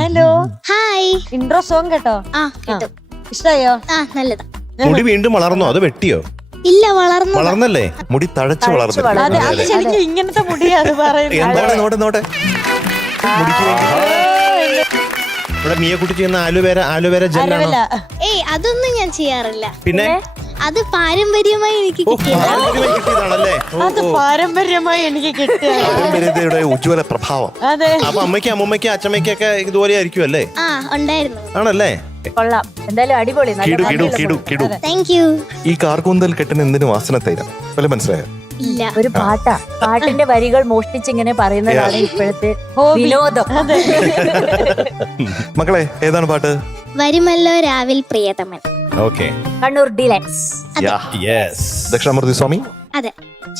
Hello hi. Intro song കേട്ടോ? കേട്ടോ. ഇഷ്ടായോ? നല്ലതാ. മുടി വീണ്ടും വളർന്നോ അത് വെട്ടിയോ? ഇല്ല, വളർന്നു. വളർന്നല്ലേ? മുടി തഴച്ചു വളർന്നു. അതെ, അത് ശരിക്കും ഇങ്ങനത്തെ മുടിയാണ് പറയുന്നത്. എന്താണ് നോട്ടെ മുടിക്ക് വേണ്ടി ഇവിടെ മിയക്കുട്ടി ചെയ്യുന്ന ആലുവേര ജെല്ലാണ്. ഏയ്, അതൊന്നും ഞാൻ ചെയ്യാറില്ല. പിന്നെ അത് പാരമ്പര്യമായി എനിക്ക് കിട്ടിയതാണല്ലേ? അത് പാരമ്പര്യമായി എനിക്ക് കിട്ടിയ പാരമ്പര്യതയുടെ ഉജ്ജ്വല പ്രഭാവം. അതെ. അപ്പൊ അമ്മയ്ക്കും അച്ഛമ്മയ്ക്കൊക്കെ ഇതുപോലെ ആയിരിക്കും അല്ലേ? ഉണ്ടായിരുന്നു. ആണല്ലേ? കൊള്ളാം, എന്തായാലും അടിപൊളി. കിടു. Thank you. ഈ കാർകൂന്തൽ കെട്ടിന് എന്തിനു വാസന തൈരം വല്ല മനസ്സിലായോ? ഇല്ല. ഒരു പാട്ടിന്റെ വരികൾ മോഷ്ടിച്ചിങ്ങനെ പറയുന്നതാണ് ഇപ്പോഴത്തെ വിനോദം. മക്കളെ, ഏതാണ് പാട്ട്? വരുമല്ലോ രാവിൽ പ്രിയതമൻ. ഓക്കെ. കണ്ണൂർ ഡിലക്സ്. ദക്ഷിണാമൂർത്തി സ്വാമി. അതെ.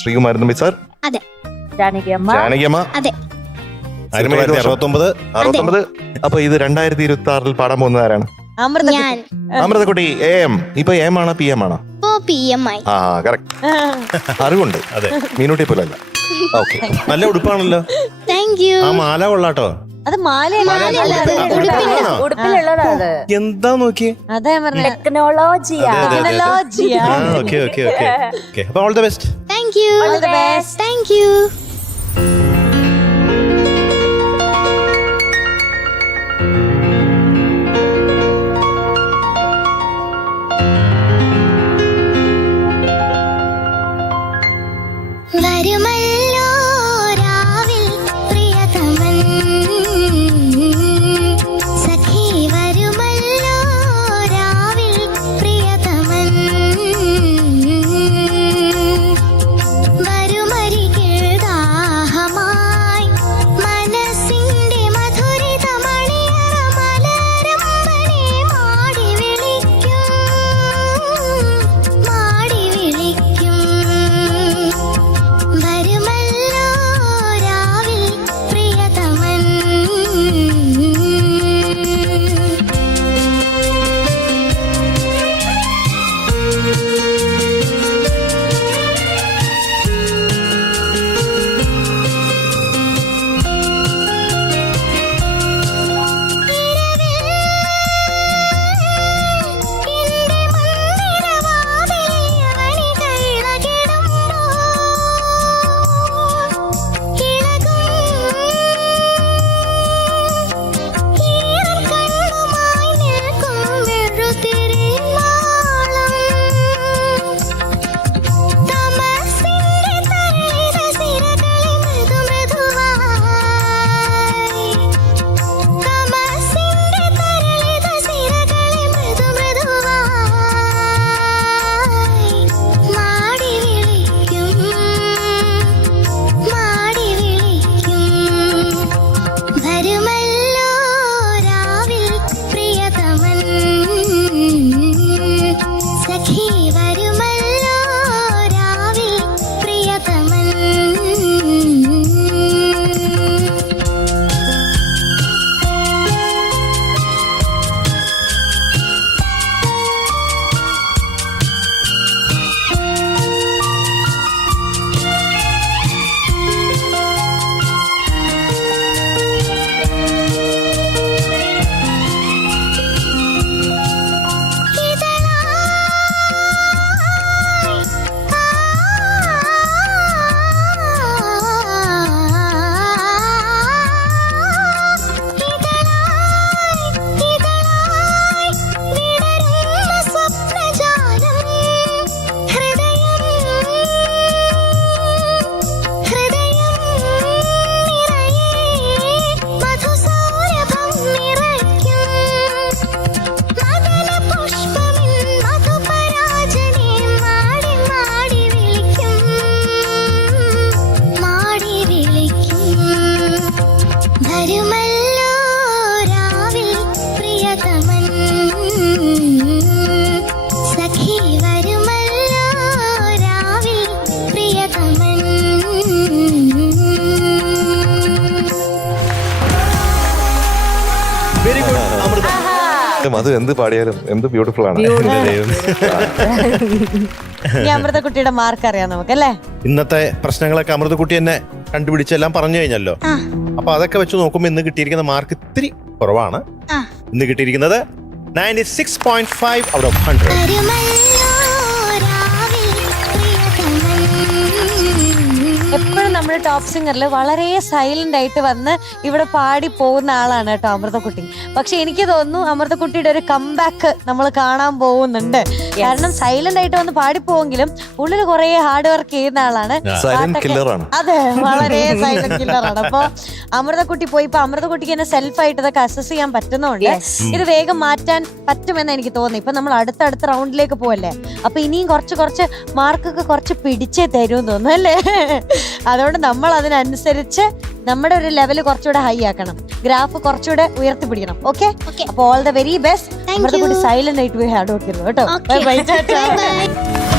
ശ്രീകുമാരൻ തമ്പി സാർ. അതെ. ജാനകിയമ്മ. അതെ. 1969. അപ്പൊ ഇത് 2026 പാടാൻ പോകുന്നത് ആരാണ്? ഞാൻ. അമൃതക്കുട്ടി. AM. ഇപ്പൊ AM ആണോ PM ആണോ? PM ആയി. കറക്റ്റ്. അറിവുണ്ട്. അതെ, മീനൂട്ടി പോലെ അല്ല. ഓക്കെ. നല്ല ഉടുപ്പാണല്ലോ. Thank you. ആ മാല കൊള്ളാട്ടോ. അത് ഉടുപ്പിലുള്ളതാ അത്. എന്താ നോക്കി? അതെ പറഞ്ഞ ടെക്നോളജിയാ. ഓക്കെ. അപ്പൊ all the best. Thank you. Thank you. വരുമല്ലോ രാവിൽ പ്രിയതമൻ, സഖി വരുമല്ലോ രാവിൽ പ്രിയതമൻ, വരുമരികിൽ പാടിയാലും അത് എന്ത് പാടിയാലും എന്ത് ബ്യൂട്ടിഫുൾ ആണ്. ഈ അമൃതക്കുട്ടിയുടെ മാർക്ക് അറിയാം നമുക്ക് അല്ലേ? ഇന്നത്തെ പ്രശ്നങ്ങളൊക്കെ അമൃതക്കുട്ടി തന്നെ കണ്ടുപിടിച്ചെല്ലാം പറഞ്ഞു കഴിഞ്ഞല്ലോ. അപ്പൊ അതൊക്കെ വെച്ച് നോക്കുമ്പോ ഇന്ന് കിട്ടിയിരിക്കുന്ന മാർക്ക് ഇത്തിരി കുറവാണ്. ഇന്ന് കിട്ടിയിരിക്കുന്നത് 96.5 out of 100. എപ്പോഴും നമ്മുടെ ടോപ്പ് സിംഗറിൽ വളരെ സൈലന്റ് ആയിട്ട് വന്ന് ഇവിടെ പാടി പോകുന്ന ആളാണ് കേട്ടോ അമൃതക്കുട്ടി. പക്ഷെ എനിക്ക് തോന്നുന്നു അമൃതക്കുട്ടിയുടെ ഒരു കംബാക്ക് നമ്മൾ കാണാൻ പോകുന്നുണ്ട്. കാരണം സൈലന്റ് ആയിട്ട് വന്ന് പാടിപ്പോവെങ്കിലും ഉള്ളിൽ കുറെ ഹാർഡ് വർക്ക് ചെയ്യുന്ന ആളാണ്. സൈലന്റ് കില്ലറാണ്. അതെ, വളരെ സൈലന്റ് കില്ലറാണ്. അപ്പൊ അമൃതക്കുട്ടി പോയി ഇപ്പൊ അമൃതക്കുട്ടിക്ക് തന്നെ സെൽഫായിട്ട് ഇതൊക്കെ അസസ് ചെയ്യാൻ പറ്റുന്നതുകൊണ്ട് ഇത് വേഗം മാറ്റാൻ പറ്റുമെന്ന് എനിക്ക് തോന്നി. ഇപ്പൊ നമ്മൾ അടുത്ത റൗണ്ടിലേക്ക് പോവല്ലേ, അപ്പൊ ഇനിയും കുറച്ച് മാർക്കൊക്കെ കുറച്ച് പിടിച്ചേ തരുമെന്ന് തോന്നുന്നു അല്ലേ? അതുകൊണ്ട് നമ്മൾ അതിനനുസരിച്ച് നമ്മുടെ ഒരു ലെവല് കുറച്ചുകൂടെ ഹൈ ആക്കണം, ഗ്രാഫ് കുറച്ചുകൂടെ ഉയർത്തി പിടിക്കണം. ഓക്കെ, അപ്പൊ all the very best. Silent ആയിട്ട് പോയി ഹാർഡ് വർക്ക് ചെയ്തു കേട്ടോ. Bye bye.